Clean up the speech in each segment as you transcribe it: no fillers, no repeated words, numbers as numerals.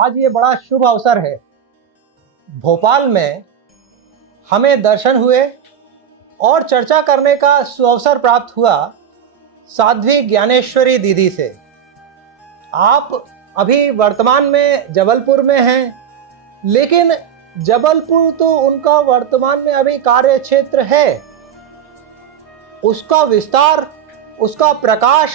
आज ये बड़ा शुभ अवसर है। भोपाल में हमें दर्शन हुए और चर्चा करने का सुअवसर प्राप्त हुआ साध्वी ज्ञानेश्वरी दीदी से। आप अभी वर्तमान में जबलपुर में हैं, लेकिन जबलपुर तो उनका वर्तमान में अभी कार्य क्षेत्र है, उसका विस्तार, उसका प्रकाश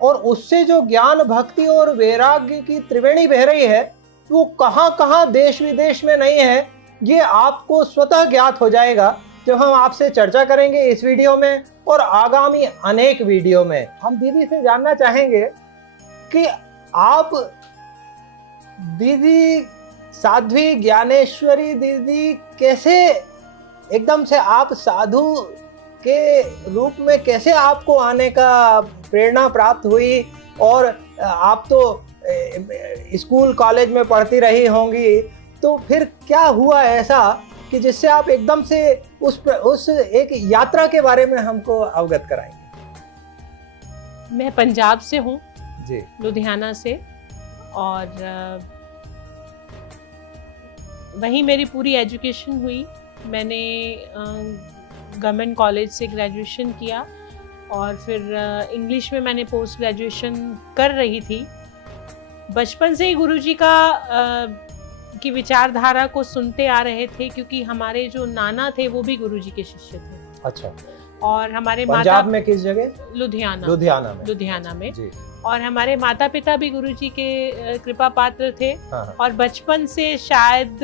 और उससे जो ज्ञान, भक्ति और वैराग्य की त्रिवेणी बह रही है, वो कहां कहां देश विदेश में नहीं है, ये आपको स्वतः ज्ञात हो जाएगा जब हम आपसे चर्चा करेंगे इस वीडियो में और आगामी अनेक वीडियो में। हम दीदी से जानना चाहेंगे कि आप दीदी साध्वी ज्ञानेश्वरी दीदी कैसे एकदम से आप साधु के रूप में कैसे आपको आने का प्रेरणा प्राप्त हुई, और आप तो स्कूल कॉलेज में पढ़ती रही होंगी, तो फिर क्या हुआ ऐसा कि जिससे आप एकदम से उस एक यात्रा के बारे में हमको अवगत कराएंगे। मैं पंजाब से हूँ जी, लुधियाना से, और वहीं मेरी पूरी एजुकेशन हुई। मैंने गवर्नमेंट कॉलेज से ग्रेजुएशन किया और फिर इंग्लिश में मैंने पोस्ट ग्रेजुएशन कर रही थी। बचपन से ही गुरुजी की विचारधारा को सुनते आ रहे थे, क्योंकि हमारे जो नाना थे वो भी गुरुजी के शिष्य थे। अच्छा। और हमारे पंजाब में किस जगह? लुधियाना में जी। और हमारे माता पिता भी गुरुजी के कृपा पात्र थे। हाँ। और बचपन से शायद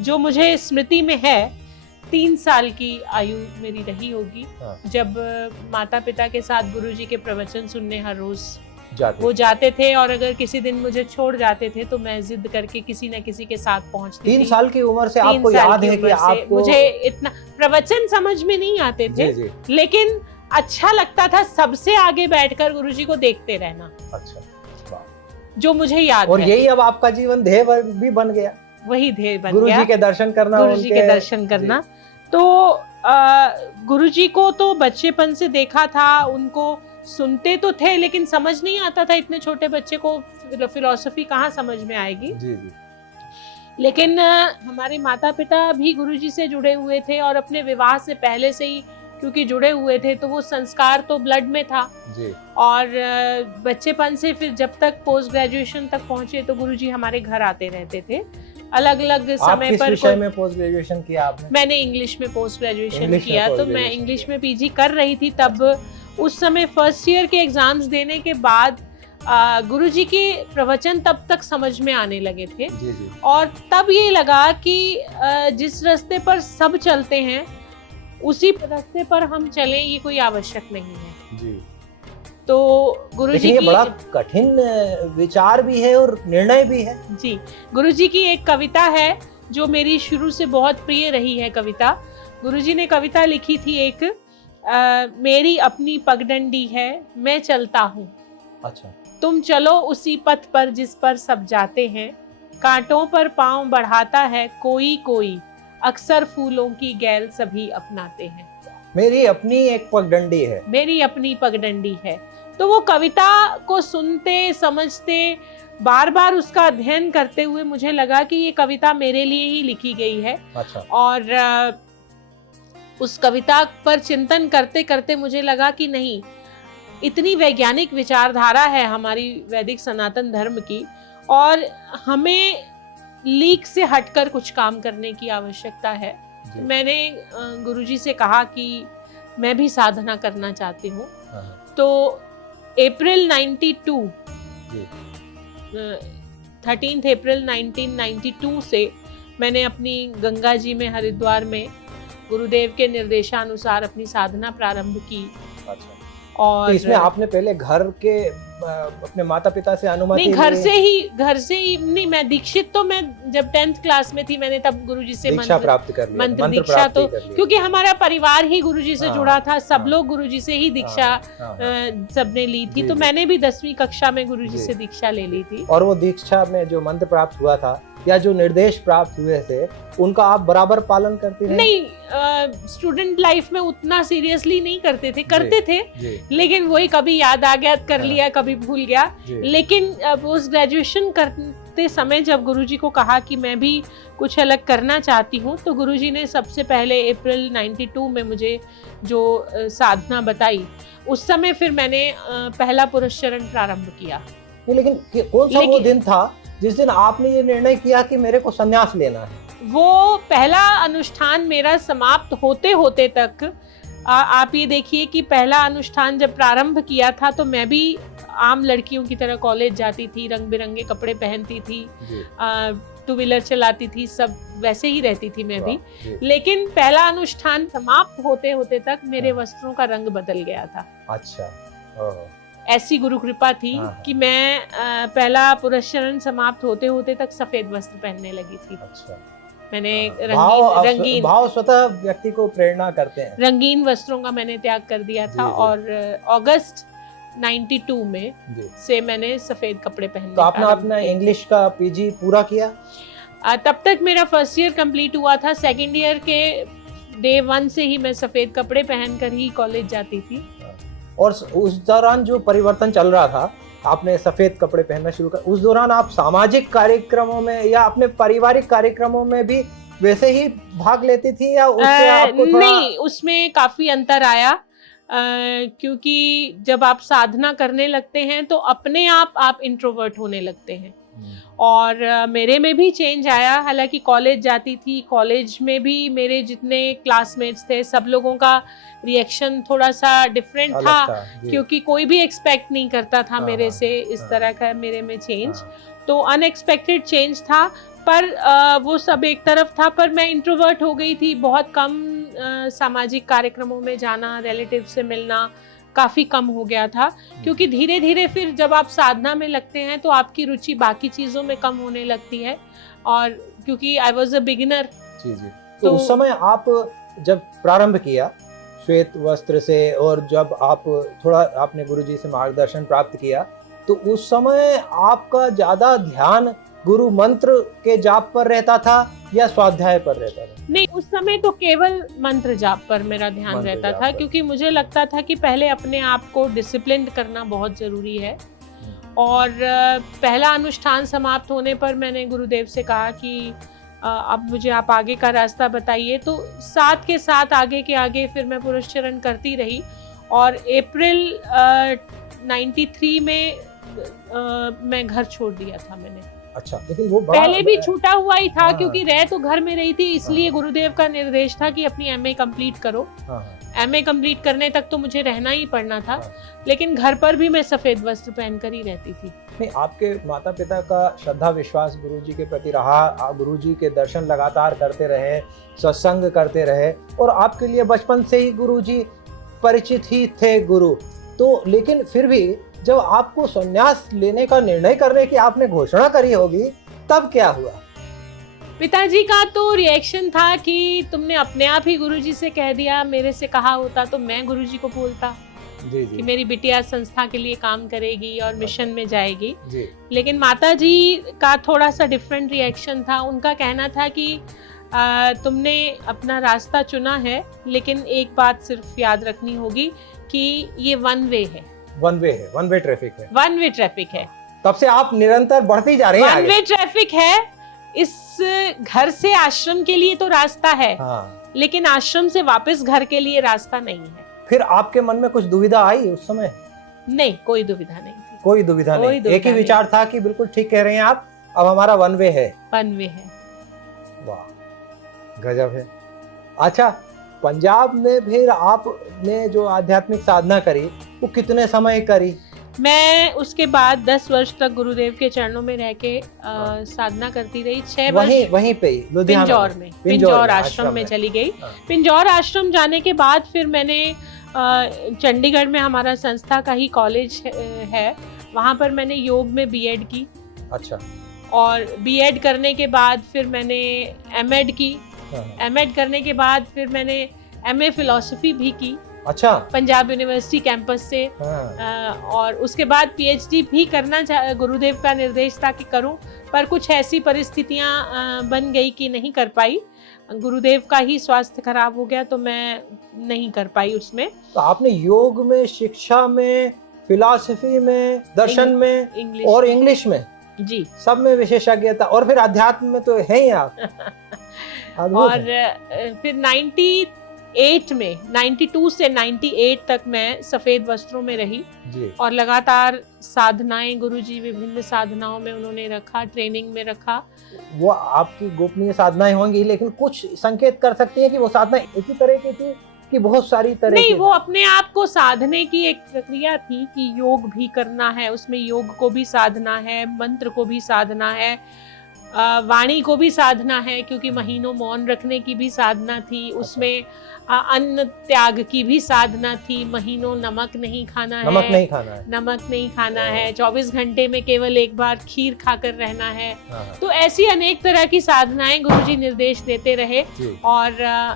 जो मुझे स्मृति में है 3 साल की आयु मेरी रही होगी, हाँ। जब माता पिता के साथ गुरुजी के प्रवचन सुनने हर रोज वो जाते थे, और अगर किसी दिन मुझे छोड़ जाते थे तो मैं जिद करके किसी न किसी के साथ पहुंचती थी। 3 साल की उम्र से आपको याद है कि आपको मुझे इतना प्रवचन समझ में नहीं आते थे, जी। लेकिन अच्छा लगता था सबसे आगे बैठकर गुरुजी को देखते रहना। अच्छा, वाह। जो मुझे याद और है। यही अब आपका जीवन ध्येय भी बन गया, वही ध्येय बन गया, गुरुजी के दर्शन करना, गुरुजी के दर्शन करना। तो गुरुजी को तो बच्चेपन से देखा था, उनको सुनते तो थे, लेकिन समझ नहीं आता था, इतने छोटे बच्चे को फिलॉसफी कहाँ समझ में आएगी। जी। लेकिन हमारे माता पिता भी गुरुजी से जुड़े हुए थे, और अपने विवाह से पहले से ही क्योंकि जुड़े हुए थे, तो वो संस्कार तो ब्लड में था जी। और बच्चेपन से फिर जब तक पोस्ट ग्रेजुएशन तक पहुंचे तो गुरुजी हमारे घर आते रहते थे अलग अलग समय पर। विषय में पोस्ट ग्रेजुएशन किया आपने? मैंने इंग्लिश में पोस्ट ग्रेजुएशन किया, तो मैं इंग्लिश में पीजी कर रही थी तब। उस समय फर्स्ट ईयर के एग्जाम्स देने के बाद गुरुजी के प्रवचन तब तक समझ में आने लगे थे। जी। और तब ये लगा कि जिस रास्ते पर सब चलते हैं उसी रास्ते पर हम चलें, ये कोई आवश्यक नहीं है जी। तो गुरुजी की बड़ा कठिन विचार भी है और निर्णय भी है। जी, गुरुजी की एक कविता है जो मेरी शुरू से बहुत प्रिय रही है कविता। गुरुजी ने कविता लिखी थी एक, मेरी अपनी पगडंडी है मैं चलता हूँ। अच्छा। तुम चलो उसी पथ पर जिस पर सब जाते हैं, कांटों पर पांव बढ़ाता है कोई कोई, अक्सर फूलों की गैल सभी अपनाते हैं। मेरी अपनी एक पगडंडी है, मेरी अपनी पगडंडी है। तो वो कविता को सुनते समझते बार बार उसका अध्ययन करते हुए मुझे लगा कि ये कविता मेरे लिए ही लिखी गई है। अच्छा। और उस कविता पर चिंतन करते करते मुझे लगा कि नहीं, इतनी वैज्ञानिक विचारधारा है हमारी वैदिक सनातन धर्म की, और हमें लीक से हटकर कुछ काम करने की आवश्यकता है। मैंने गुरुजी से कहा कि मैं भी साधना करना चाहती हूँ। तो अप्रैल 92 13 अप्रैल 1992 से मैंने अपनी गंगा जी में हरिद्वार में गुरुदेव के निर्देशानुसार अपनी साधना प्रारंभ की। अच्छा। और तो इसमें आपने पहले घर के अपने माता पिता से अनुमति? नहीं, घर से ही नहीं। मैं दीक्षित तो मैं जब 10th क्लास में थी मैंने तब गुरुजी से दीक्षा प्राप्त कर ली, मंत्र दीक्षा तो क्योंकि हमारा परिवार ही गुरुजी से जुड़ा था, सब लोग गुरुजी से ही दीक्षा सबने ली थी। तो मैंने भी 10वीं कक्षा में गुरुजी से दीक्षा ले ली थी। और वो दीक्षा में जो मंत्र प्राप्त हुआ था या जो निर्देश प्राप्त हुए थे उनका आप बराबर पालन करती रही? नहीं, स्टूडेंट लाइफ में उतना सीरियसली नहीं करते जी, थे, जी, लेकिन वही कभी याद आ गया कर हाँ। लिया, कभी भूल गया। जी, लेकिन पोस्ट ग्रेजुएशन करते समय जब गुरुजी को कहा कि मैं भी कुछ अलग करना चाहती हूँ, तो गुरुजी ने सबसे पहले अप्रैल 92 में मुझे जो साधना बताई, उस समय फिर मैंने पहला पुरुष चरण प्रारंभ किया। नहीं, लेकिन कौन सा वो लेकिन- दिन था जिस दिन आपने ये निर्णय किया कि मेरे को संन्यास लेना है? वो पहला अनुष्ठान मेरा समाप्त होते होते तक, आप ये देखिए कि पहला अनुष्ठान जब प्रारंभ किया था तो मैं भी आम लड़कियों की तरह कॉलेज जाती थी, रंग बिरंगे कपड़े पहनती थी, जी, टू व्हीलर चलाती थी, सब वैसे ही रहती थी मैं भी। वाह, जी, लेकिन पहला अनुष्ठान समाप्त होते होते तक मेरे वस्त्रों का रंग बदल गया था। अच्छा, ओह, ऐसी गुरु कृपा थी हाँ। कि मैं पहला पुरस्चरण समाप्त होते होते तक सफेद वस्त्र पहनने लगी थी। अच्छा। मैंने भाव भाव स्वतः व्यक्ति को प्रेरणा करते हैं। रंगीन वस्त्रों का मैंने त्याग कर दिया था। जी, जी। और अगस्त 92 में जी, से मैंने सफेद कपड़े पहनने तो आपने प्रारंभ अपना किए। इंग्लिश का पीजी पूरा किया? तब तक मेरा फर्स्ट ईयर कंप्लीट हुआ था। सेकंड ईयर के डे 1 से ही मैं सफेद कपड़े पहनकर ही कॉलेज जाती थी। और उस दौरान जो परिवर्तन चल रहा था, आपने सफेद कपड़े पहनना शुरू कर, उस दौरान आप सामाजिक कार्यक्रमों में या अपने पारिवारिक कार्यक्रमों में भी वैसे ही भाग लेती थी या उससे आपको थोड़ा? नहीं, उसमें काफी अंतर आया, क्योंकि जब आप साधना करने लगते हैं तो अपने आप इंट्रोवर्ट होने लगते हैं। और मेरे में भी चेंज आया। हालांकि कॉलेज जाती थी, कॉलेज में भी मेरे जितने क्लासमेट्स थे सब लोगों का रिएक्शन थोड़ा सा डिफरेंट अलग था, जी, क्योंकि कोई भी एक्सपेक्ट नहीं करता था हाँ, मेरे हाँ, से इस हाँ, तरह का मेरे में चेंज। हाँ, तो अनएक्सपेक्टेड चेंज था। पर वो सब एक तरफ था, पर मैं इंट्रोवर्ट हो गई थी। बहुत कम सामाजिक कार्यक्रमों में जाना, रिलेटिव से मिलना काफ़ी कम हो गया था, क्योंकि धीरे धीरे फिर जब आप साधना में लगते हैं तो आपकी रुचि बाकी चीज़ों में कम होने लगती है। और क्योंकि आई वॉज अ बिगिनर। जी, जी। तो उस समय आप जब प्रारंभ किया श्वेत वस्त्र से, और जब आप थोड़ा आपने गुरुजी से मार्गदर्शन प्राप्त किया, तो उस समय आपका ज्यादा ध्यान गुरु मंत्र के जाप पर रहता था या स्वाध्याय पर रहता था? नहीं, उस समय तो केवल मंत्र जाप पर मेरा ध्यान मंत्र रहता जाप था, पर। क्योंकि मुझे लगता था कि पहले अपने आप को डिसिप्लिन करना बहुत ज़रूरी है। और पहला अनुष्ठान समाप्त होने पर मैंने गुरुदेव से कहा कि अब मुझे आप आगे का रास्ता बताइए। तो साथ के साथ आगे के आगे फिर मैं पुरस्चरण करती रही। और अप्रैल 93 में मैं घर छोड़ दिया था मैंने। अच्छा, लेकिन वो बड़ा पहले भी छूटा हुआ ही था, हाँ। क्योंकि रह तो घर में रही थी, इसलिए हाँ। गुरुदेव का निर्देश था कि अपनी एमए कंप्लीट करो। हाँ, एमए कंप्लीट करने तक तो मुझे रहना ही पड़ना था। हाँ। लेकिन घर पर भी मैं सफेद वस्त्र पहनकर ही रहती थी। नहीं, आपके माता पिता का श्रद्धा विश्वास गुरुजी के प्रति रहा, आप गुरुजी के दर्शन लगातार करते रहे, सत्संग करते रहे, और आपके लिए बचपन से ही गुरुजी परिचित ही थे गुरु। तो लेकिन फिर भी जब आपको संन्यास लेने का निर्णय करने की आपने घोषणा करी होगी, तब क्या हुआ? पिताजी का तो रिएक्शन था कि तुमने अपने आप ही गुरुजी से कह दिया। मेरे से कहा होता तो मैं गुरुजी को बोलता जी, कि जी, मेरी बिटिया संस्था के लिए काम करेगी और मिशन में जाएगी। जी, लेकिन माताजी का थोड़ा सा डिफरेंट रिएक्शन था। उनका कहना था कि तुमने अपना रास्ता चुना है, लेकिन एक बात सिर्फ याद रखनी होगी कि ये वन वे है, वन वे है, वन वे ट्रैफिक है। वन वे ट्रैफिक है, तब से आप निरंतर बढ़ती जा रही हैं वन आगे। वे ट्रैफिक है। इस घर से आश्रम के लिए तो रास्ता है, हाँ। लेकिन आश्रम से वापस घर के लिए रास्ता नहीं है। फिर आपके मन में कुछ दुविधा आई उस समय? नहीं, कोई दुविधा नहीं थी। कोई दुविधा कोई नहीं, दुविधा एक ही विचार था कि बिल्कुल ठीक कह रहे हैं आप, अब हमारा वन वे है। वन वे है। वाह, गजब है। अच्छा, पंजाब में फिर आपने जो आध्यात्मिक साधना करी, वो कितने समय करी? मैं उसके बाद 10 वर्ष तक गुरुदेव के चरणों में रह के साधना करती रही। 6 वर्ष वहीं पे ही लुधियाना पिंजौर में, पिंजौर पिंजौर में, आश्रम में चली गई। हाँ। पिंजौर आश्रम जाने के बाद फिर मैंने चंडीगढ़ में हमारा संस्था का ही कॉलेज है, वहाँ पर मैंने योग में बीएड की। अच्छा। और बीएड करने के बाद फिर मैंने एमएड की। हाँ। एमएड करने के बाद फिर मैंने एमए फिलॉसफी भी की अच्छा। पंजाब यूनिवर्सिटी कैंपस से। हाँ। और उसके बाद पीएचडी भी करना गुरुदेव का निर्देश था कि करूं, पर कुछ ऐसी परिस्थितियां बन गई कि नहीं कर पाई। गुरुदेव का ही स्वास्थ्य खराब हो गया तो मैं नहीं कर पाई उसमें। तो आपने योग में, शिक्षा में, फिलॉसफी में, दर्शन में इंग्लिश और इंग्लिश में, जी, सब में विशेषज्ञता, और फिर अध्यात्म में तो है ही आप। अद्भुत और है। फिर 98 में 92 से 98 तक मैं सफेद वस्त्रों में रही जी। और लगातार साधनाएं, गुरुजी विभिन्न साधनाओं में उन्होंने रखा, ट्रेनिंग में रखा। वो आपकी गोपनीय साधनाएं होंगी, लेकिन कुछ संकेत कर सकती हैं कि वो साधना एक ही तरह की थी कि बहुत सारी तरह नहीं, की? वो अपने आप को साधने की एक प्रक्रिया थी कि योग भी करना है, उसमें योग को भी साधना है, मंत्र को भी साधना है, वाणी को भी साधना है, क्योंकि महीनों मौन रखने की भी साधना थी, उसमें अन्न त्याग की भी साधना थी, महीनों नमक नहीं खाना है, नमक नहीं खाना है, नमक नहीं खाना है, 24 घंटे में केवल एक बार खीर खाकर रहना है। हाँ। तो ऐसी अनेक तरह की साधनाएं गुरुजी निर्देश देते रहे जी। और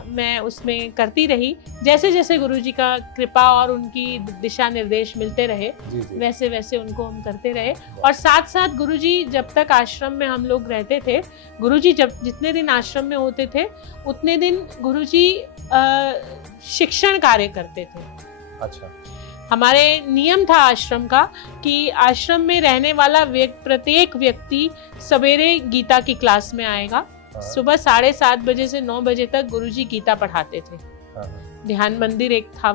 मैं उसमें करती रही। जैसे जैसे गुरुजी का कृपा और उनकी दिशा निर्देश मिलते रहे, जी, जी। वैसे वैसे उनको हम करते रहे। और साथ साथ गुरुजी जब तक आश्रम में हम लोग रहते थे, गुरुजी जब जितने दिन आश्रम में होते थे उतने दिन गुरुजी शिक्षण कार्य करते थे। अच्छा। हमारे नियम था आश्रम का कि आश्रम में रहने वाला प्रत्येक व्यक्ति सवेरे गीता की क्लास में आएगा। सुबह 7:30 बजे से 9 बजे तक गुरुजी गीता पढ़ाते थे। ध्यान मंदिर एक था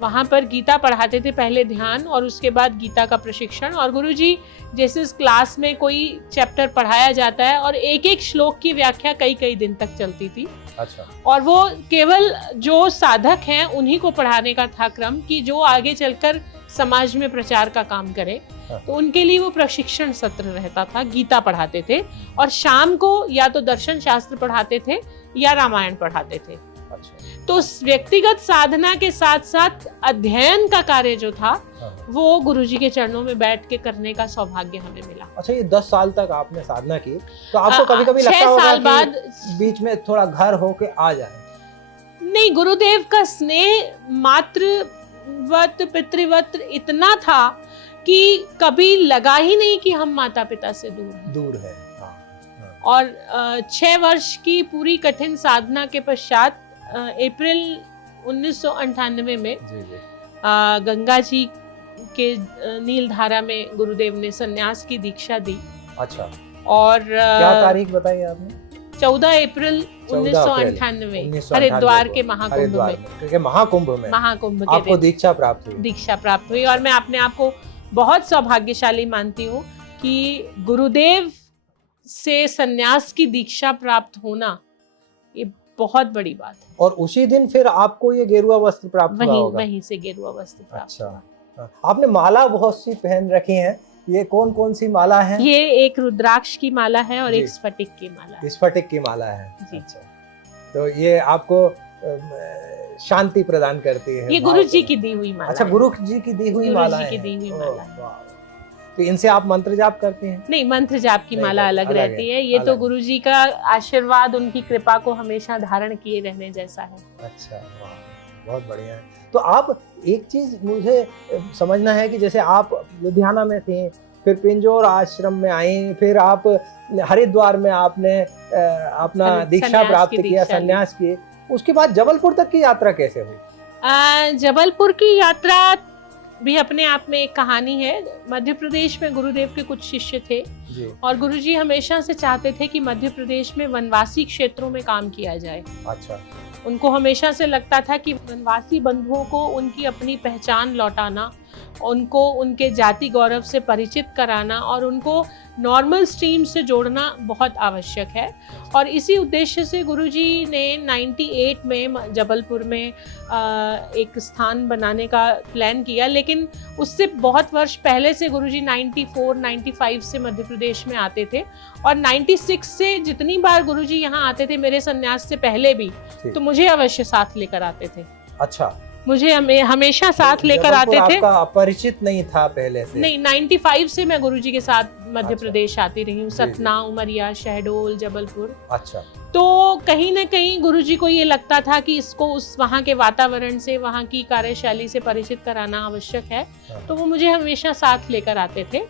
वहाँ पर गीता पढ़ाते थे, पहले ध्यान और उसके बाद गीता का प्रशिक्षण। और गुरुजी जैसे इस क्लास में कोई चैप्टर पढ़ाया जाता है और एक एक श्लोक की व्याख्या कई कई दिन तक चलती थी। अच्छा। और वो केवल जो साधक हैं उन्हीं को पढ़ाने का था क्रम, कि जो आगे चलकर समाज में प्रचार का काम करे, तो उनके लिए वो प्रशिक्षण सत्र रहता था। गीता पढ़ाते थे और शाम को या तो दर्शन शास्त्र पढ़ाते थे या रामायण पढ़ाते थे। अच्छा। तो व्यक्तिगत साधना के साथ साथ अध्ययन का कार्य जो था वो गुरुजी के चरणों में बैठ के करने का सौभाग्य हमें मिला। अच्छा, ये 10 साल तक आपने साधना की, तो आपको कभी कभी लगता 6 होगा साल कि बाद बीच में थोड़ा घर होके आ जाए? नहीं, गुरुदेव का स्नेह मातृवत पितृवत इतना था कि कभी लगा ही नहीं कि हम माता पिता से दूर है। और 6 वर्ष की पूरी कठिन साधना के पश्चात अप्रैल 1998 में गंगा जी के नीलधारा में गुरुदेव ने सन्यास की दीक्षा दी। अच्छा। और क्या तारीख बताई आपने? 14 अप्रैल 1998 हरिद्वार के महाकुंभ में, क्योंकि महाकुंभ के आपको दीक्षा प्राप्त हुई। और मैं अपने आप को बहुत सौभाग्यशाली मानती हूँ कि गुरुदेव से सन्यास की दीक्षा प्राप्त होना ये बहुत बड़ी बात है। और उसी दिन फिर आपको ये गेरुआ वस्त्र प्राप्त हुआ होगा? वहीं से गेरुआ वस्त्र प्राप्त। अच्छा। आपने माला बहुत सी पहन रखी है, ये कौन कौन सी माला है? ये एक रुद्राक्ष की माला है और एक स्फटिक की माला है। स्फटिक की माला है जी। अच्छा। तो ये आपको शांति प्रदान करती है? ये गुरु जी की दी हुई माला। अच्छा, गुरु जी की दी हुई माला है। तो इनसे आप मंत्र जाप करते हैं? नहीं, मंत्र जाप की माला अलग रहती है। ये तो गुरु जी का आशीर्वाद, उनकी कृपा को हमेशा धारण किए रहने जैसा है। अच्छा, बहुत बढ़िया है। तो आप एक चीज मुझे समझना है कि जैसे आप लुधियाना में थे, फिर पिंजौर आश्रम में आई, फिर आप हरिद्वार में आपने अपना दीक्षा प्राप्त किया, सन्यास किए, उसके बाद जबलपुर तक की यात्रा कैसे हुई? जबलपुर की यात्रा भी अपने आप में एक कहानी है। मध्य प्रदेश में गुरुदेव के कुछ शिष्य थे जी। और गुरुजी हमेशा से चाहते थे कि मध्य प्रदेश में वनवासी क्षेत्रों में काम किया जाए। अच्छा। उनको हमेशा से लगता था कि वनवासी बंधुओं को उनकी अपनी पहचान लौटाना, उनको उनके जाति गौरव से परिचित कराना और उनको नॉर्मल स्ट्रीम से जोड़ना बहुत आवश्यक है। और इसी उद्देश्य से गुरुजी ने 98 में जबलपुर में एक स्थान बनाने का प्लान किया, लेकिन उससे बहुत वर्ष पहले से गुरुजी 94-95 से मध्य प्रदेश में आते थे और 96 से जितनी बार गुरुजी यहाँ आते थे मेरे सन्यास से पहले भी, तो मुझे अवश्य साथ लेकर आते थे। अच्छा। मुझे हमेशा साथ लेकर आते थे। आपका अपरिचित नहीं था पहले से? नहीं, 95 से मैं गुरुजी के साथ मध्य प्रदेश आती रही हूँ, सतना, उमरिया, शहडोल, जबलपुर। अच्छा। तो कहीं ना कहीं गुरुजी को ये लगता था कि इसको उस वहाँ के वातावरण से, वहाँ की कार्यशैली से परिचित कराना आवश्यक है, तो वो मुझे हमेशा साथ लेकर आते थे।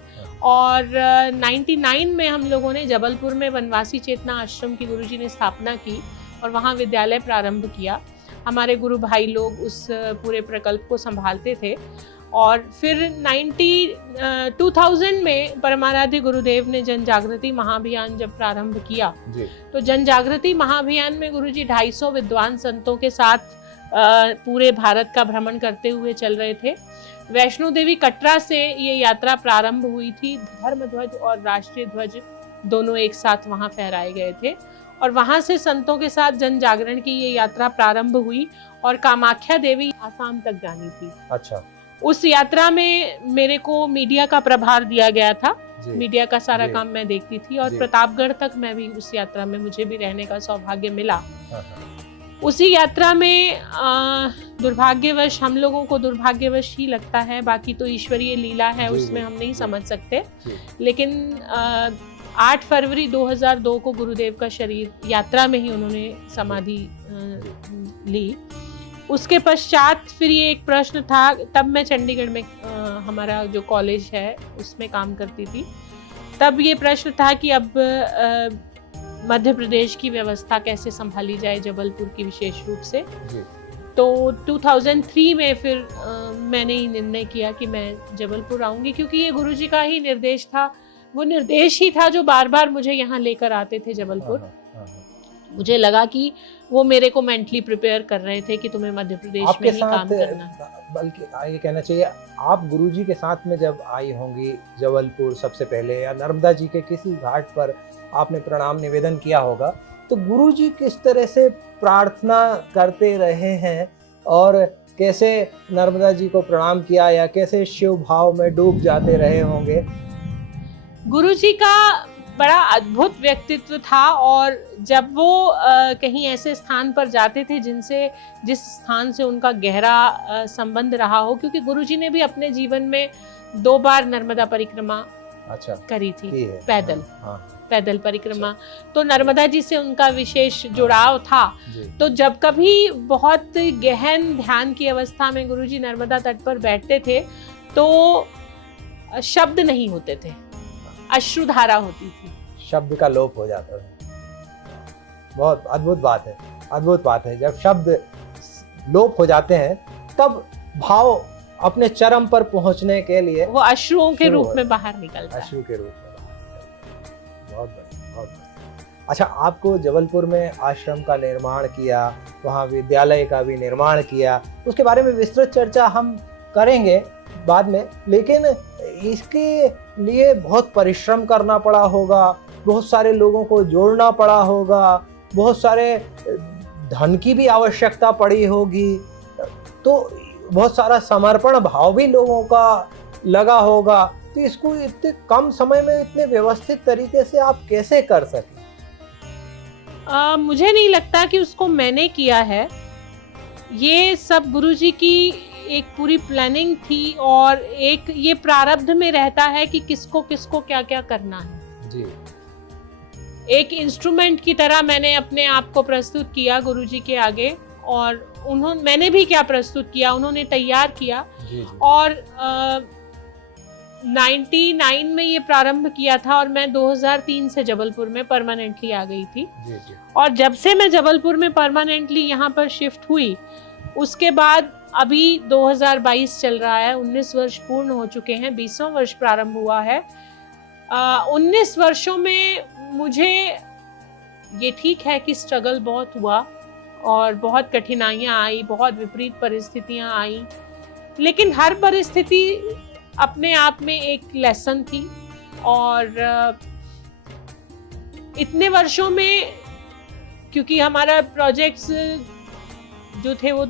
और 99 में हम लोगों ने जबलपुर में वनवासी चेतना आश्रम की गुरुजी ने स्थापना की और वहाँ विद्यालय प्रारंभ किया। हमारे गुरु भाई लोग उस पूरे प्रकल्प को संभालते थे। और फिर 2000 में परमाराध्य गुरुदेव ने जन जागृति महाअभियान जब प्रारंभ किया जी। तो जन जागृति महाअभियान में गुरुजी 250 विद्वान संतों के साथ पूरे भारत का भ्रमण करते हुए चल रहे थे। वैष्णो देवी कटरा से ये यात्रा प्रारंभ हुई थी। धर्म ध्वज और राष्ट्रीय ध्वज दोनों एक साथ वहाँ फहराए गए थे और वहाँ से संतों के साथ जन जागरण की ये यात्रा प्रारंभ हुई और कामाख्या देवी आसाम तक जानी थी। अच्छा। उस यात्रा में मेरे को मीडिया का प्रभार दिया गया था। मीडिया का सारा काम मैं देखती थी और प्रतापगढ़ तक मैं भी उस यात्रा में मुझे भी रहने का सौभाग्य मिला। उसी यात्रा में दुर्भाग्यवश, हम लोगों को दुर्भाग्यवश ही लगता है, बाकी तो ईश्वरीय लीला है, उसमें हम नहीं समझ सकते, लेकिन 8 फरवरी 2002 को गुरुदेव का शरीर यात्रा में ही उन्होंने समाधि ली। उसके पश्चात फिर ये एक प्रश्न था, तब मैं चंडीगढ़ में हमारा जो कॉलेज है उसमें काम करती थी, तब ये प्रश्न था कि अब मध्य प्रदेश की व्यवस्था कैसे संभाली जाए, जबलपुर की विशेष रूप से जी। तो 2003 में फिर मैंने ही निर्णय किया कि मैं जबलपुर आऊंगी, क्योंकि ये गुरुजी का ही निर्देश था। वो निर्देश ही था जो बार बार मुझे यहाँ लेकर आते थे जबलपुर। मुझे लगा कि वो मेरे को मेंटली प्रिपेयर कर रहे थे कि तुम्हें मध्य प्रदेश में ही काम करना। बल्कि ये कहना चाहिए, आप गुरुजी के साथ में जब आई होंगी जबलपुर सबसे पहले, या नर्मदा जी के किसी घाट पर आपने प्रणाम निवेदन किया होगा, तो गुरुजी किस तरह से प्रार्थना करते रहे हैं और कैसे नर्मदा जी को प्रणाम किया, या कैसे शिव भाव में डूब जाते रहे होंगे? गुरुजी का बड़ा अद्भुत व्यक्तित्व था और जब वो कहीं ऐसे स्थान पर जाते थे जिस स्थान से उनका गहरा संबंध रहा हो, क्योंकि गुरुजी ने भी अपने जीवन में 2 बार नर्मदा परिक्रमा करी थी, पैदल। पैदल परिक्रमा। तो नर्मदा जी से उनका विशेष जुड़ाव था। तो जब कभी बहुत गहन ध्यान की अवस्था में गुरुजी नर्मदा तट पर बैठते थे तो शब्द नहीं होते थे, अश्रुधारा होती थी, शब्द का लोप हो जाता है। बहुत अद्भुत बात है, अद्भुत बात है। जब शब्द लोप हो जाते हैं तब भाव अपने चरम पर पहुंचने के लिए वो अश्रुओं के रूप में बाहर निकलता है। अश्रु के रूप में बाहर। बहुत बढ़िया, बहुत बढ़िया। अच्छा, आपको जबलपुर में आश्रम का निर्माण किया, वहाँ विद्यालय का भी निर्माण किया, उसके बारे में विस्तृत चर्चा हम करेंगे बाद में, लेकिन इसके लिए बहुत परिश्रम करना पड़ा होगा, बहुत सारे लोगों को जोड़ना पड़ा होगा, बहुत सारे धन की भी आवश्यकता पड़ी होगी, तो बहुत सारा समर्पण भाव भी लोगों का लगा होगा। तो इसको इतने कम समय में इतने व्यवस्थित तरीके से आप कैसे कर सके? मुझे नहीं लगता कि उसको मैंने किया है, ये सब गुरुजी की एक पूरी प्लानिंग थी और एक ये प्रारब्ध में रहता है कि किसको किसको क्या क्या करना है जी। एक इंस्ट्रूमेंट की तरह मैंने अपने आप को प्रस्तुत किया गुरुजी के आगे, और मैंने भी क्या प्रस्तुत किया, उन्होंने तैयार किया जी। और 99 में ये प्रारंभ किया था और मैं 2003 से जबलपुर में परमानेंटली आ गई थी जी। और जब से मैं जबलपुर में परमानेंटली यहाँ पर शिफ्ट हुई, उसके बाद अभी 2022 चल रहा है, 19 वर्ष पूर्ण हो चुके हैं, 20वां वर्ष प्रारंभ हुआ है। 19 वर्षों में मुझे ये ठीक है कि स्ट्रगल बहुत हुआ और बहुत कठिनाइयाँ आई, बहुत विपरीत परिस्थितियाँ आई, लेकिन हर परिस्थिति अपने आप में एक लेसन थी। और इतने वर्षों में, क्योंकि हमारा प्रोजेक्ट्स जो थे वो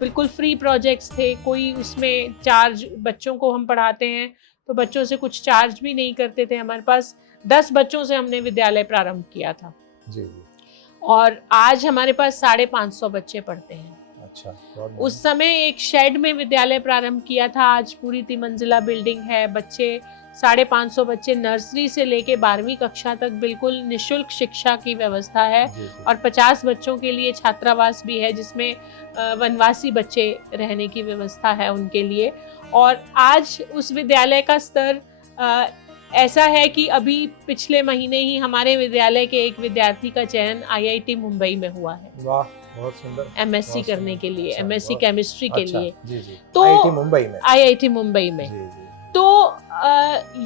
बिल्कुल फ्री प्रोजेक्ट्स थे, कोई उसमें चार्ज, बच्चों को हम पढ़ाते हैं तो बच्चों से कुछ चार्ज भी नहीं करते थे। हमारे पास 10 बच्चों से हमने विद्यालय प्रारंभ किया था जी। और आज हमारे पास 550 बच्चे पढ़ते हैं। अच्छा, उस समय एक शेड में विद्यालय प्रारंभ किया था, आज पूरी 3 मंजिला बिल्डिंग है। बच्चे 550 बच्चे, नर्सरी से लेके 12वीं कक्षा तक बिल्कुल निःशुल्क शिक्षा की व्यवस्था है जी। और 50 बच्चों के लिए छात्रावास भी है, जिसमें वनवासी बच्चे रहने की व्यवस्था है उनके लिए। और आज उस विद्यालय का स्तर ऐसा है कि अभी पिछले महीने ही हमारे विद्यालय के एक विद्यार्थी का चयन IIT मुंबई में हुआ है। वाह, बहुत सुंदर। MSc बहुत करने सुंदर। के लिए, अच्छा, MSc बहुत- केमिस्ट्री के अच्छा, लिए। जी जी। तो IIT मुंबई में। IIT मुंबई में। जी जी। तो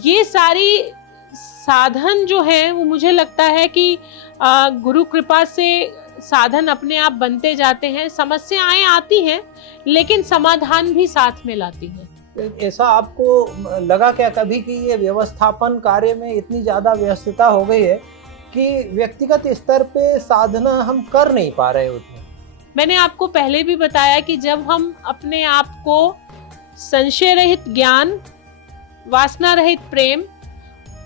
ये सारी साधन जो है वो मुझे लगता है कि गुरु कृपा से साधन अपने आप बनते जाते हैं। समस्याएं आती हैं लेकिन समाधान भी साथ में लाती हैं। ऐसा आपको लगा क्या कभी कि ये व्यवस्थापन कार्य में इतनी ज़्यादा व्यस्तता हो गई है कि व्यक्तिगत स्तर पे साधना हम कर नहीं पा रहे उतने? मैंने आपको पहले भी बताया कि जब हम अपने आप को संशय रहित ज्ञान, वासना रहित प्रेम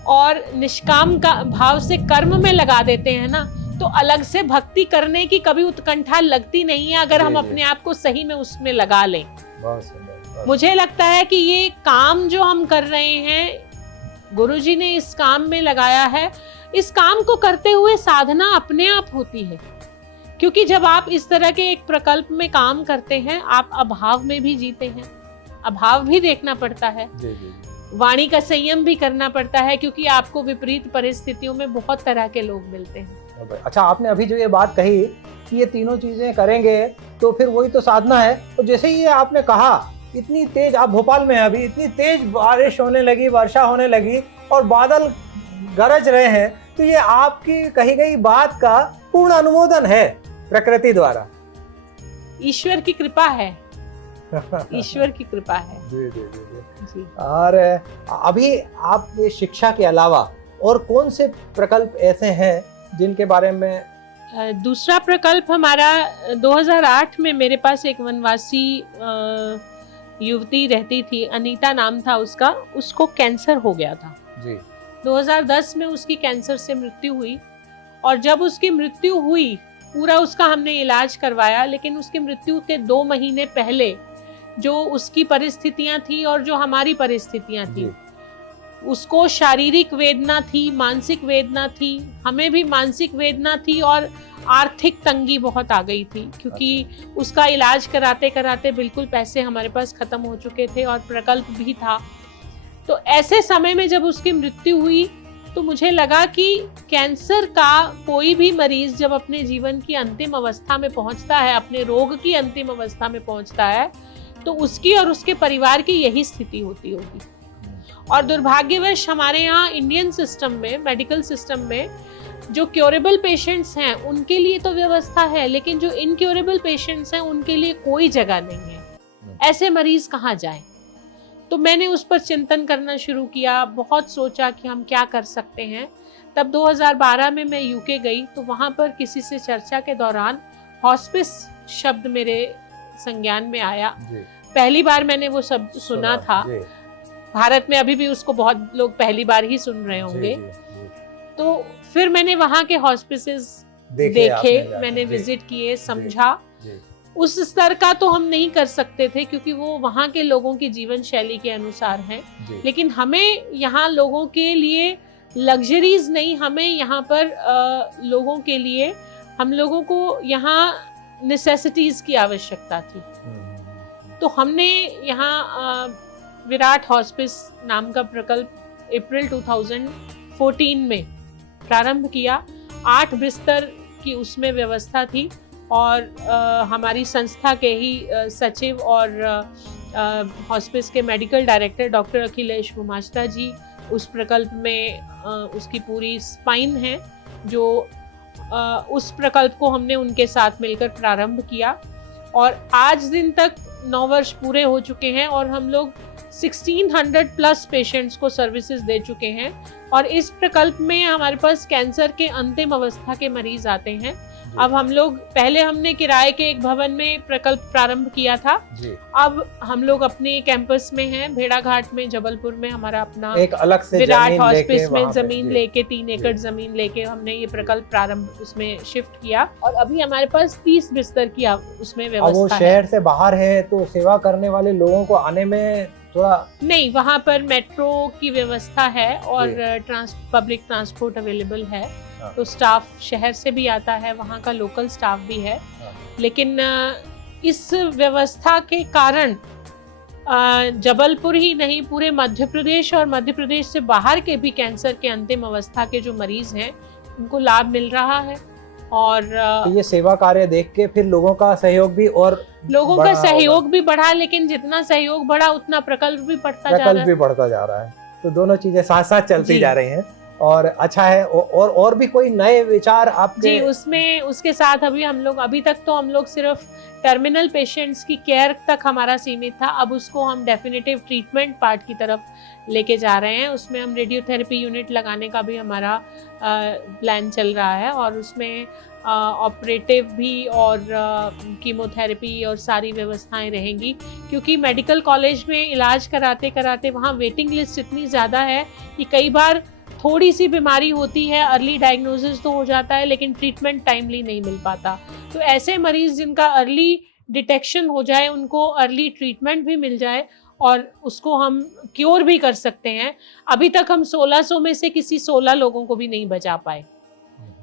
और निष्काम का भाव से कर्म में लगा देते हैं ना, तो अलग से भक्ति करने की कभी उत्कंठा लगती नहीं है अगर हम अपने आप को सही में उसमें लगा लें। बहुत सुंदर। मुझे लगता है कि ये काम जो हम कर रहे हैं, गुरुजी ने इस काम में लगाया है। इस काम को करते हुए साधना अपने आप होती है, क्योंकि जब आप इस तरह के एक प्रकल्प में काम करते हैं, आप अभाव में भी जीते हैं, अभाव भी देखना पड़ता है। जी जी। वाणी का संयम भी करना पड़ता है, क्योंकि आपको विपरीत परिस्थितियों में बहुत तरह के लोग मिलते हैं। अच्छा, आपने अभी जो ये बात कही कि ये तीनों चीजें करेंगे तो फिर वही तो साधना है। तो जैसे ही ये आपने कहा, इतनी तेज, आप भोपाल में हैं अभी, इतनी तेज बारिश होने लगी, वर्षा होने लगी और बादल गरज रहे हैं, तो ये आपकी कही गई बात का पूर्ण अनुमोदन है प्रकृति द्वारा। ईश्वर की कृपा है, ईश्वर की कृपा है। जी जी जी जी। और अभी आप ये शिक्षा के अलावा और कौन से प्रकल्प ऐसे हैं जिनके बारे में? दूसरा प्रकल्प हमारा 2008 में, मेरे पास एक वनवासी युवती रहती थी, अनीता नाम था उसका, उसको कैंसर हो गया था जी। 2010 में उसकी कैंसर से मृत्यु हुई। और जब उसकी मृत्यु हुई, पूरा उसका हमने इलाज करवाया, लेकिन उसकी मृत्यु के 2 महीने पहले जो उसकी परिस्थितियां थी और जो हमारी परिस्थितियां थी, उसको शारीरिक वेदना थी, मानसिक वेदना थी, हमें भी मानसिक वेदना थी और आर्थिक तंगी बहुत आ गई थी, क्योंकि उसका इलाज कराते कराते बिल्कुल पैसे हमारे पास खत्म हो चुके थे और प्रकल्प भी था। तो ऐसे समय में जब उसकी मृत्यु हुई तो मुझे लगा कि कैंसर का कोई भी मरीज जब अपने जीवन की अंतिम अवस्था में पहुंचता है, अपने रोग की अंतिम अवस्था में पहुंचता है, तो उसकी और उसके परिवार की यही स्थिति होती होगी। और दुर्भाग्यवश हमारे यहाँ इंडियन सिस्टम में, मेडिकल सिस्टम में, जो क्योरेबल पेशेंट्स हैं उनके लिए तो व्यवस्था है, लेकिन जो इनक्योरेबल पेशेंट्स हैं उनके लिए कोई जगह नहीं है। ऐसे मरीज कहाँ जाएं? तो मैंने उस पर चिंतन करना शुरू किया, बहुत सोचा कि हम क्या कर सकते हैं। तब 2012 में मैं यूके गई, तो वहाँ पर किसी से चर्चा के दौरान हॉस्पिस शब्द मेरे संज्ञान में आया। पहली बार मैंने वो शब्द सुना था। भारत में अभी भी उसको बहुत लोग पहली बार ही सुन रहे होंगे। तो फिर मैंने वहाँ के हॉस्पिसेस देखे, मैंने विजिट किए, समझा। उस स्तर का तो हम नहीं कर सकते थे, क्योंकि वो वहाँ के लोगों की जीवन शैली के अनुसार है, लेकिन हमें यहाँ लोगों के लिए लग्जरीज नहीं, हमें यहाँ पर लोगों के लिए, हम लोगों को यहाँ नेसेसिटीज की आवश्यकता थी। तो हमने यहाँ विराट हॉस्पिस नाम का प्रकल्प अप्रैल 2014 में प्रारंभ किया। 8 बिस्तर की उसमें व्यवस्था थी और हमारी संस्था के ही सचिव और हॉस्पिस के मेडिकल डायरेक्टर डॉक्टर अखिलेश गुमाश्ता जी उस प्रकल्प में उसकी पूरी स्पाइन है, जो उस प्रकल्प को हमने उनके साथ मिलकर प्रारंभ किया। और आज दिन तक 9 वर्ष पूरे हो चुके हैं और हम लोग 1600 प्लस पेशेंट्स को सर्विसेज दे चुके हैं। और इस प्रकल्प में हमारे पास कैंसर के अंतिम अवस्था के मरीज आते हैं। अब हम लोग, पहले हमने किराए के एक भवन में प्रकल्प प्रारंभ किया था, अब हम लोग अपने कैंपस में हैं, भेड़ाघाट में, जबलपुर में हमारा अपना एक अलग से विराट हॉस्पिस में जमीन लेके 3 एकड़ जमीन लेके हमने ये प्रकल्प प्रारंभ उसमें शिफ्ट किया। और अभी हमारे पास 30 बिस्तर की उसमें व्यवस्था है। वो शहर से बाहर है तो सेवा करने वाले लोगों को आने में थोड़ा नहीं, वहाँ पर मेट्रो की व्यवस्था है और पब्लिक ट्रांसपोर्ट अवेलेबल है। तो स्टाफ शहर से भी आता है, वहाँ का लोकल स्टाफ भी है। लेकिन इस व्यवस्था के कारण जबलपुर ही नहीं, पूरे मध्य प्रदेश और मध्य प्रदेश से बाहर के भी कैंसर के अंतिम अवस्था के जो मरीज हैं उनको लाभ मिल रहा है। और तो ये सेवा कार्य देख के फिर लोगों का सहयोग भी और लोगों का सहयोग भी बढ़ा, लेकिन जितना सहयोग बढ़ा उतना प्रकल्प भी बढ़ता जा रहा है। तो दोनों चीजें साथ साथ चलती जा रही हैं और अच्छा है। और भी कोई नए विचार आपके? जी, उसमें उसके साथ अभी तक तो हम लोग सिर्फ टर्मिनल पेशेंट्स की केयर तक हमारा सीमित था। अब उसको हम डेफिनेटिव ट्रीटमेंट पार्ट की तरफ लेके जा रहे हैं। उसमें हम रेडियोथेरेपी यूनिट लगाने का भी हमारा प्लान चल रहा है और उसमें ऑपरेटिव भी और कीमोथेरेपी और सारी व्यवस्थाएं रहेंगी, क्योंकि मेडिकल कॉलेज में इलाज कराते कराते वहाँ वेटिंग लिस्ट इतनी ज़्यादा है कि कई बार थोड़ी सी बीमारी होती है, अर्ली डायग्नोसिस तो हो जाता है लेकिन ट्रीटमेंट टाइमली नहीं मिल पाता। तो ऐसे मरीज जिनका अर्ली डिटेक्शन हो जाए, उनको अर्ली ट्रीटमेंट भी मिल जाए और उसको हम क्योर भी कर सकते हैं। अभी तक हम 1600 में से किसी 16 लोगों को भी नहीं बचा पाए।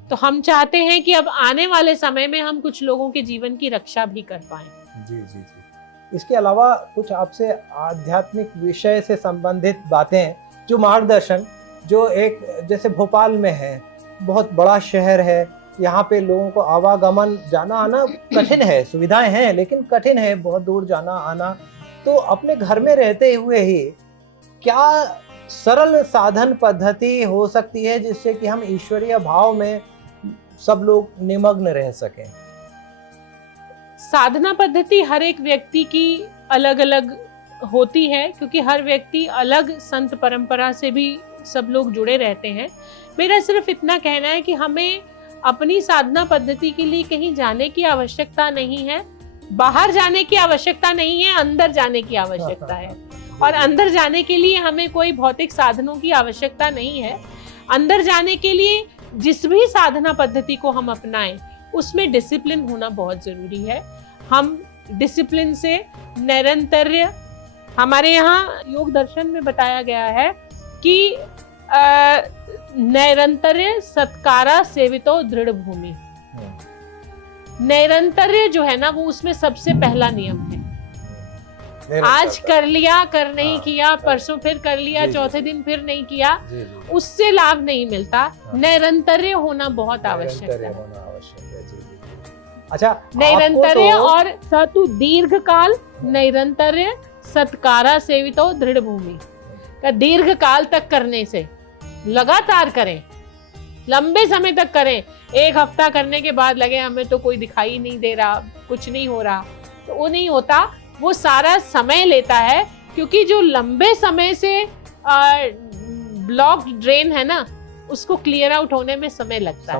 तो हम चाहते हैं कि अब आने वाले समय में हम कुछ लोगों के जीवन की रक्षा भी कर पाएं। जी जी जी। इसके अलावा कुछ आपसे आध्यात्मिक विषय से संबंधित बातें, जो मार्गदर्शन, जो एक जैसे भोपाल में है, बहुत बड़ा शहर है, यहाँ पे लोगों को आवागमन जाना आना कठिन है, सुविधाएं हैं लेकिन कठिन है, बहुत दूर जाना आना। तो अपने घर में रहते हुए ही क्या सरल साधन पद्धति हो सकती है जिससे कि हम ईश्वरीय भाव में सब लोग निमग्न रह सकें? साधना पद्धति हर एक व्यक्ति की अलग अलग होती है, क्योंकि हर व्यक्ति अलग संत परंपरा से भी सब लोग जुड़े रहते हैं। मेरा सिर्फ इतना कहना है कि हमें अपनी साधना पद्धति के लिए कहीं जाने की आवश्यकता नहीं है, बाहर जाने की आवश्यकता नहीं है, अंदर जाने की आवश्यकता है। और अंदर जाने के लिए हमें कोई भौतिक साधनों की आवश्यकता नहीं है। अंदर जाने के लिए जिस भी साधना पद्धति को हम अपनाएं उसमें डिसिप्लिन होना बहुत जरूरी है। हम डिसिप्लिन से निरंतर्य, हमारे यहाँ योग दर्शन में बताया गया है कि नैरंतर्य सत्कारा सेवितो दृढ़ भूमि। नैरंतर्य जो है ना, वो उसमें सबसे पहला नियम है। आज कर लिया, कर नहीं किया, परसों फिर कर लिया, चौथे दिन फिर नहीं किया, उससे लाभ नहीं मिलता। नैरंतर्य होना बहुत आवश्यक है। अच्छा, नैरंतर्य और सतु दीर्घ काल, नैरंतर्य सत्कारा सेवितो दृढ़ भूमि का दीर्घ काल तक करने से, लगातार करें, लंबे समय तक करें। एक हफ्ता करने के बाद लगे हमें तो कोई दिखाई नहीं दे रहा, कुछ नहीं हो रहा, तो वो नहीं होता। वो सारा समय लेता है, क्योंकि जो लंबे समय से ब्लॉक ड्रेन है ना, उसको क्लियर आउट होने में समय लगता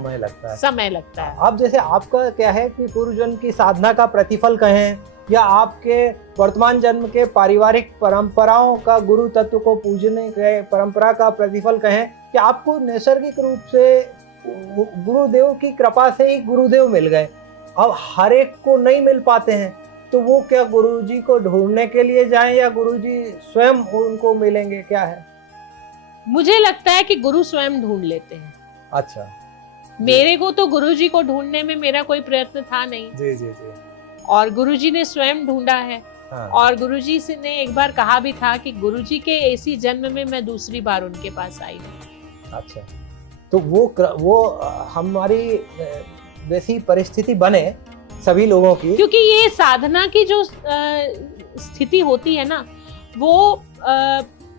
है। अब जैसे आपका क्या है कि पूर्व जन्म की साधना का प्रतिफल कहें या आपके वर्तमान जन्म के पारिवारिक परंपराओं का, गुरु तत्व को पूजने के परंपरा का प्रतिफल कहें कि आपको नैसर्गिक रूप से गुरुदेव की कृपा से ही गुरुदेव मिल गए। अब हर एक को नहीं मिल पाते हैं, तो वो क्या गुरुजी को ढूंढने के लिए जाएं या गुरुजी स्वयं उनको मिलेंगे, क्या है? मुझे लगता है कि गुरु स्वयं ढूंढ लेते हैं। अच्छा, मेरे को तो गुरुजी को ढूंढने में मेरा कोई प्रयत्न था नहीं। जी जी जी। और गुरुजी ने स्वयं ढूंढा है। हाँ। और गुरुजी ने एक बार कहा भी था कि गुरुजी के इसी जन्म में मैं दूसरी बार उनके पास आई हूँ। अच्छा, तो वो हमारी वैसी परिस्थिति बने सभी लोगों की, क्योंकि ये साधना की जो स्थिति होती है ना, वो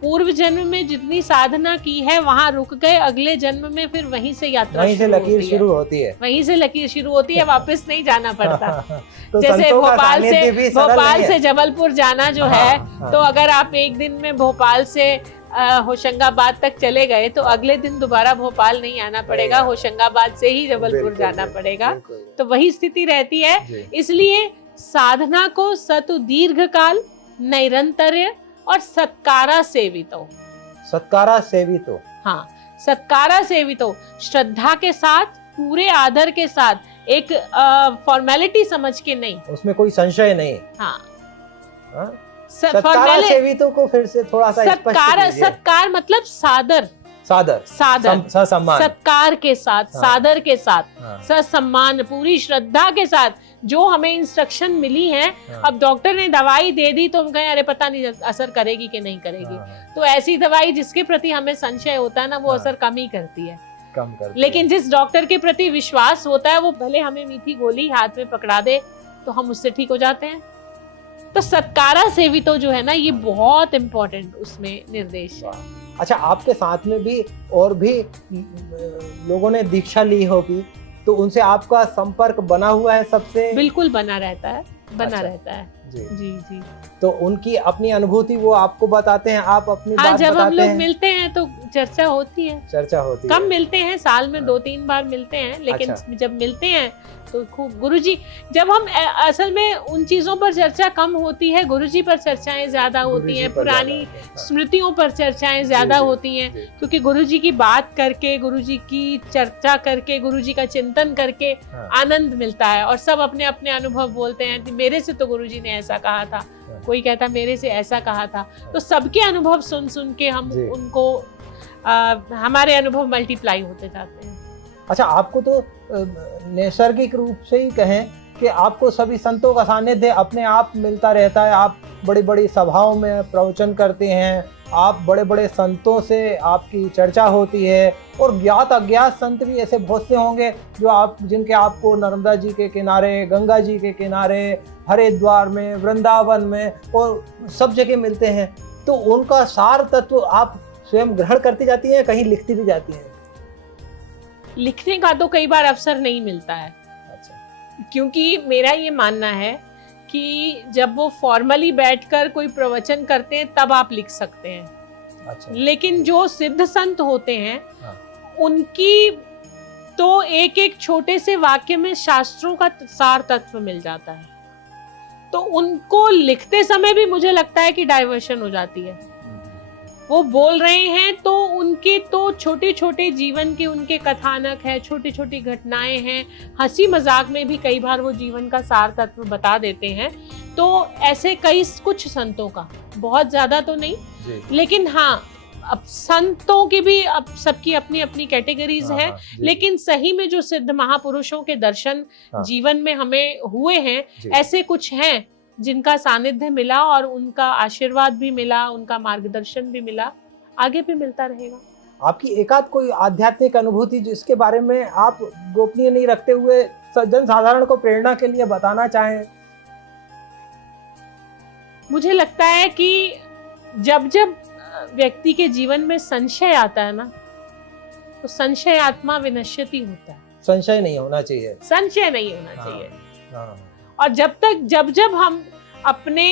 पूर्व जन्म में जितनी साधना की है वहां रुक गए, अगले जन्म में फिर वहीं से यात्रा, वहीं से लकीर शुरू होती है, वहीं से लकीर शुरू होती है, वापस नहीं जाना पड़ता। तो जैसे भोपाल से जबलपुर जाना जो है, तो अगर आप एक दिन में भोपाल से होशंगाबाद तक चले गए तो अगले दिन दोबारा भोपाल नहीं आना पड़ेगा, होशंगाबाद से ही जबलपुर जाना पड़ेगा। तो वही स्थिति रहती है। इसलिए साधना को सतु दीर्घ काल, नैरंतर्य और सत्कारा सेवितो, हाँ, सत्कारा सेवितो, श्रद्धा के साथ, पूरे आदर के साथ, एक फॉर्मेलिटी समझ के नहीं, उसमें कोई संशय नहीं। हाँ, सत्कारा सेवितो को फिर से थोड़ा सा सत्कार मतलब सादर, सादर, सादर, ससम्मान, सत्कार के साथ, हाँ। सादर के साथ, हाँ। ससम्मान, पूरी श्रद्धा के साथ जो हमें इंस्ट्रक्शन मिली है। हाँ। अब डॉक्टर ने दवाई दे दी तो हम कहें अरे पता नहीं असर करेगी कि नहीं करेगी। हाँ। तो ऐसी दवाई जिसके प्रति हमें संशय होता है ना, वो हाँ। असर कम ही करती है। कम करती लेकिन है। जिस डॉक्टर के प्रति विश्वास होता है, वो भले हमें मीठी गोली हाथ में पकड़ा दे तो हम उससे ठीक हो जाते हैं। तो सत्कारा सेवितो जो है ना, ये बहुत इम्पोर्टेंट उसमें निर्देश है। अच्छा, आपके साथ में भी और भी लोगों ने दीक्षा ली होगी, तो उनसे आपका संपर्क बना हुआ है सबसे? बिल्कुल बना रहता है, बना अच्छा। रहता है। जी जी जी। तो उनकी अपनी अनुभूति वो आपको बताते हैं, आप अपनी हाँ, बात जब हम बताते लोग हैं, मिलते हैं तो चर्चा होती है। चर्चा होती कम है। मिलते हैं, साल में हाँ। 2-3 बार मिलते हैं, लेकिन अच्छा। जब मिलते हैं तो खूब गुरुजी, जब हम असल में उन चीजों पर चर्चा कम होती है, गुरुजी पर चर्चाएं ज्यादा होती गुरुजी हैं, पर ज्यादा पुरानी होती है, हाँ। स्मृतियों पर चर्चाएं ज्यादा जी, होती हैं, जी। क्योंकि गुरुजी की बात करके, गुरुजी की चर्चा करके, गुरुजी का चिंतन करके हाँ। आनंद मिलता है और सब अपने अपने अनुभव बोलते हैं कि मेरे से तो गुरुजी ने ऐसा कहा था, कोई कहता मेरे से ऐसा कहा था। तो सबके अनुभव सुन सुन के हम जी। उनको हमारे अनुभव मल्टीप्लाई होते जाते हैं। अच्छा, आपको तो नैसर्गिक रूप से ही कहें कि आपको सभी संतों का सानिध्य अपने आप मिलता रहता है। आप बड़ी बड़ी सभाओं में प्रवचन करते हैं, आप बड़े बड़े संतों से आपकी चर्चा होती है, और ज्ञात अज्ञात संत भी ऐसे बहुत से होंगे जो जिनके आपको नर्मदा जी के किनारे, गंगा जी के किनारे, हरिद्वार में, वृंदावन में और सब जगह मिलते हैं। तो उनका सार तत्व आप स्वयं ग्रहण करती जाती हैं, कहीं लिखती भी जाती हैं? लिखने का तो कई बार अवसर नहीं मिलता है। अच्छा। क्योंकि मेरा ये मानना है कि जब वो फॉर्मली बैठकर कोई प्रवचन करते हैं तब आप लिख सकते हैं। अच्छा। लेकिन जो सिद्ध संत होते हैं, हाँ। उनकी तो एक एक छोटे से वाक्य में शास्त्रों का सार तत्व मिल जाता है। तो उनको लिखते समय भी मुझे लगता है कि डाइवर्शन हो जाती है। वो बोल रहे हैं तो उनके तो छोटे छोटे जीवन के उनके कथानक है, छोटी छोटी घटनाएं हैं, हंसी मजाक में भी कई बार वो जीवन का सार तत्व बता देते हैं। तो ऐसे कुछ संतों का, बहुत ज्यादा तो नहीं जी। लेकिन हाँ, अब संतों की भी अब सबकी अपनी अपनी कैटेगरीज हाँ, है। हाँ, जी। लेकिन सही में जो सिद्ध महापुरुषों के दर्शन हाँ। जीवन में हमें हुए हैं, जी। ऐसे कुछ हैं जिनका सानिध्य मिला और उनका आशीर्वाद भी मिला, उनका मार्गदर्शन भी मिला, आगे भी मिलता रहेगा। आपकी एकाध कोई आध्यात्मिक अनुभूति जिसके बारे में आप गोपनीय नहीं रखते हुए जन साधारण को प्रेरणा के लिए बताना चाहें? मुझे लगता है कि जब जब व्यक्ति के जीवन में संशय आता है ना, तो संशय आत्मा विनश्यति होता है। संशय नहीं होना चाहिए। संशय नहीं होना चाहिए। हाँ। और जब जब हम अपने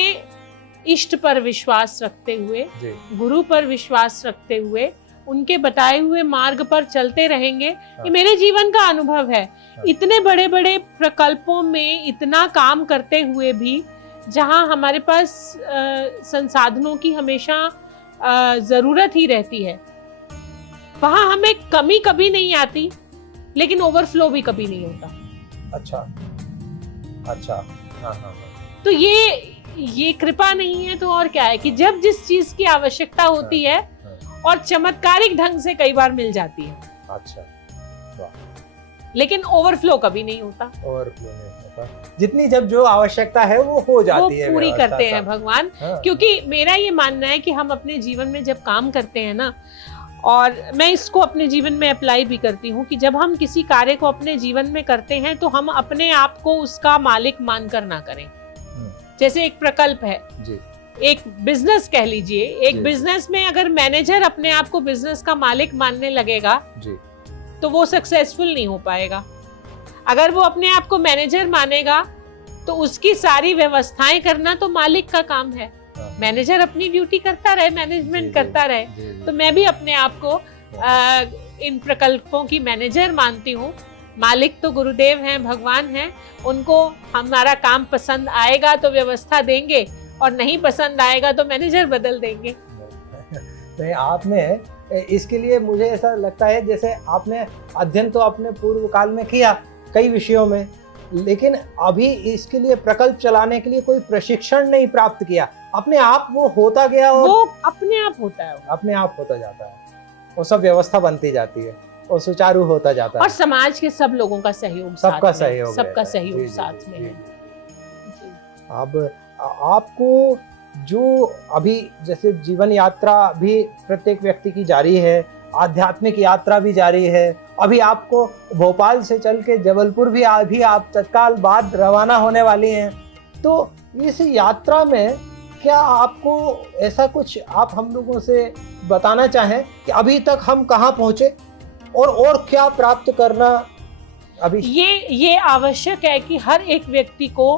इष्ट पर विश्वास रखते हुए, जी। गुरु पर विश्वास रखते हुए, उनके बताए हुए मार्ग पर चलते रहेंगे, ये मेरे जीवन का अनुभव है। इतने बड़े बड़े प्रकल्पों में इतना काम करते हुए भी, जहां हमारे पास संसाधनों की हमेशा जरूरत ही रहती है, वहां हमें कमी कभी नहीं आती, लेकिन ओवरफ्लो भी कभी नहीं होता। अच्छा। अच्छा। हाँ, हाँ, हाँ। तो ये कृपा नहीं है तो और क्या है कि जब जिस चीज की आवश्यकता होती है और चमत्कारिक ढंग से कई बार मिल जाती है। अच्छा। वाह। लेकिन ओवरफ्लो कभी नहीं होता। ओवरफ्लो नहीं होता, जितनी जब जो आवश्यकता है वो हो जाती है, वो पूरी व्यवस्था करते हैं सब। भगवान। हाँ। क्योंकि मेरा ये मानना है कि हम अपने जीवन में जब काम करते हैं ना, और मैं इसको अपने जीवन में अप्लाई भी करती हूँ कि जब हम किसी कार्य को अपने जीवन में करते हैं तो हम अपने आप को उसका मालिक मानकर ना करें। जैसे एक प्रकल्प है जी। एक बिजनेस कह लीजिए, एक जी। बिजनेस में अगर मैनेजर अपने आप को बिजनेस का मालिक मानने लगेगा जी। तो वो सक्सेसफुल नहीं हो पाएगा। अगर वो अपने आप को मैनेजर मानेगा तो उसकी सारी व्यवस्थाएं करना तो मालिक का काम है। मैनेजर अपनी ड्यूटी करता रहे, मैनेजमेंट करता रहे। तो मैं भी अपने आप को इन प्रकल्पों की मैनेजर मानती हूँ। मालिक तो गुरुदेव हैं, भगवान हैं। उनको हमारा काम पसंद आएगा तो व्यवस्था देंगे, और नहीं पसंद आएगा तो मैनेजर बदल देंगे। नहीं, आपने इसके लिए मुझे ऐसा लगता है जैसे आपने अध्ययन तो अपने पूर्व काल में किया कई विषयों में, लेकिन अभी इसके लिए प्रकल्प चलाने के लिए कोई प्रशिक्षण नहीं प्राप्त किया। अपने आप वो होता गया और वो अपने आप होता है। अपने आप होता जाता है। वो सब व्यवस्था बनती जाती है और सुचारू होता जाता और है। समाज के सब लोगों का सहयोग सबका साथ में है, सहयोग सबका है। सहयोग जी, जी, साथ जी, में जी, है। जी। जी। अब आपको जो अभी जैसे जीवन यात्रा भी प्रत्येक व्यक्ति की जारी है, आध्यात्मिक यात्रा भी जारी है। अभी आपको भोपाल से चल के जबलपुर भी अभी आप तत्काल बाद रवाना होने वाली हैं। तो इस यात्रा में क्या आपको ऐसा कुछ आप हम लोगों से बताना चाहें कि अभी तक हम कहाँ पहुँचे और क्या प्राप्त करना अभी? ये आवश्यक है कि हर एक व्यक्ति को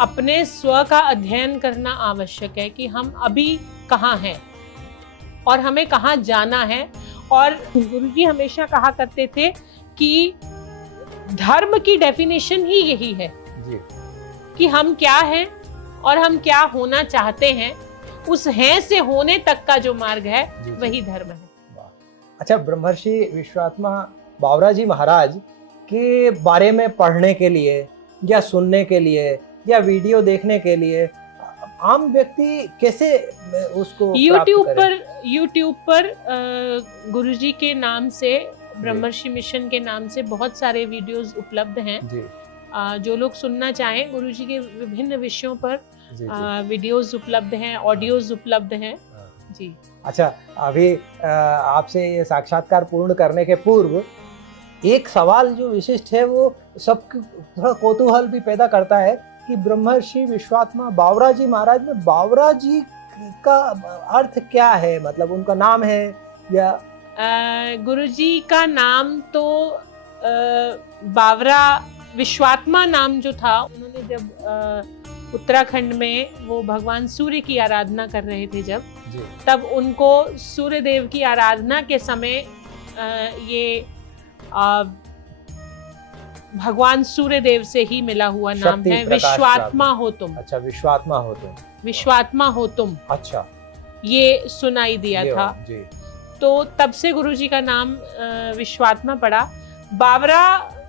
अपने स्व का अध्ययन करना आवश्यक है कि हम अभी कहाँ हैं और हमें कहाँ जाना है। और गुरुजी हमेशा कहा करते थे कि धर्म की डेफिनेशन ही यही है जी। कि हम क्या हैं और हम क्या होना चाहते हैं। उस हैं से होने तक का जो मार्ग है जी, जी। वही धर्म है। अच्छा, ब्रह्मर्षि विश्वात्मा बावरा जी महाराज के बारे में पढ़ने के लिए या सुनने के लिए या वीडियो देखने के लिए आम व्यक्ति कैसे उसको यूट्यूब पर गुरुजी के नाम से, ब्रह्मर्षि मिशन के नाम से बहुत सारे वीडियोस उपलब्ध हैं जी। जो लोग सुनना चाहें गुरुजी के विभिन्न विषयों पर जी, वीडियोस उपलब्ध हैं, ऑडियोज उपलब्ध हैं। जी। अच्छा, अभी आपसे ये साक्षात्कार पूर्ण करने के पूर्व एक सवाल जो विशिष्ट है वो सबको थोड़ा कौतूहल भी पैदा करता है कि ब्रह्मर्षि विश्वात्मा बावरा जी महाराज में बावरा जी का अर्थ क्या है? मतलब उनका नाम है या? गुरुजी का नाम तो बावरा विश्वात्मा नाम जो था, उन्होंने जब उत्तराखंड में वो भगवान सूर्य की आराधना कर रहे थे जब जी। तब उनको सूर्य देव की आराधना के समय ये भगवान सूर्य देव से ही मिला हुआ नाम है, विश्वात्मा हो तुम। अच्छा, विश्वात्मा हो तुम। विश्वात्मा हो तुम। अच्छा, ये सुनाई दिया था जी। तो तब से गुरुजी का नाम विश्वात्मा पड़ा। बावरा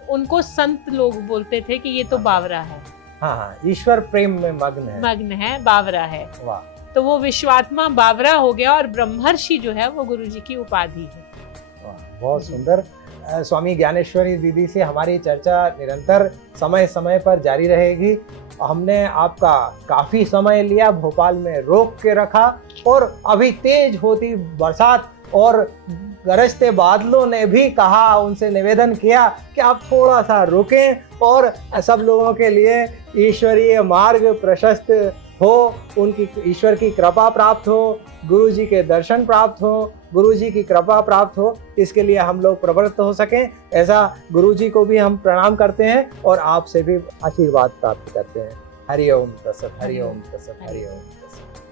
उनको संत लोग बोलते थे कि ये तो बावरा है। हाँ, ईश्वर प्रेम में मग्न है, बावरा है। वाह। तो वो विश्वात्मा बावरा हो गया और ब्रह्मर्षि जो है वो गुरुजी की उपाधि है। बहुत सुंदर। स्वामी ज्ञानेश्वरी दीदी से हमारी चर्चा निरंतर समय समय पर जारी रहेगी। हमने आपका काफी समय लिया, भोपाल में रोक के रखा और अभी तेज होती बरसात और गरजते बादलों ने भी कहा, उनसे निवेदन किया कि आप थोड़ा सा रुकें और सब लोगों के लिए ईश्वरीय मार्ग प्रशस्त हो, उनकी ईश्वर की कृपा प्राप्त हो, गुरुजी के दर्शन प्राप्त हो, गुरुजी की कृपा प्राप्त हो, इसके लिए हम लोग प्रवृत्त हो सकें। ऐसा गुरुजी को भी हम प्रणाम करते हैं और आपसे भी आशीर्वाद प्राप्त करते हैं। हरि ओम तत्सत, हरि ओम तत्सत, हरि ओम तत्सत।